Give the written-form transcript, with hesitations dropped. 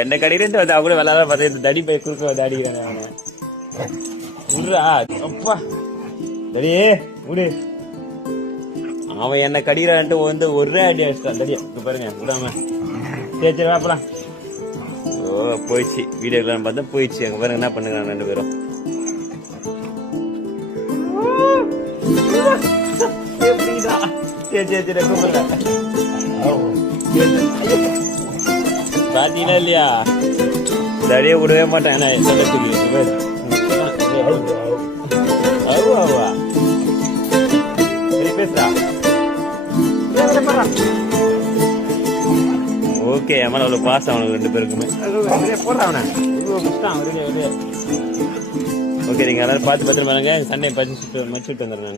என்ன கடையில வந்து அவங்களே விளாட பார்த்தா இந்த தடி போய் குறுக்க தடி அவனை விடுறா அப்பா தடியே விடு. அவன் என்ன கடிக்கிறான்ட்டு வந்து ஒரே அடி அடிச்சிட்டான் தடியா. பாருங்க விடாம. சரி வாப்பலாம். ஓ போயிடுச்சு. வீடியோக்கெல்லாம் பார்த்தா போயிடுச்சு. அங்க பாருங்க என்ன பண்ணுங்க ரெண்டு பேரும். பாத்தீங்களா இல்லையா? தடிய விடவே மாட்டேன். பேசுறா ஓகே. அம்மா அவ்வளவு பாசம் அவனுக்கு ரெண்டு பேருக்குமே. போடுறான் ஓகே. நீங்க எல்லாரும் பார்த்து பத்திரமா சண்டை மச்சிட்டு வந்துடுறாங்க.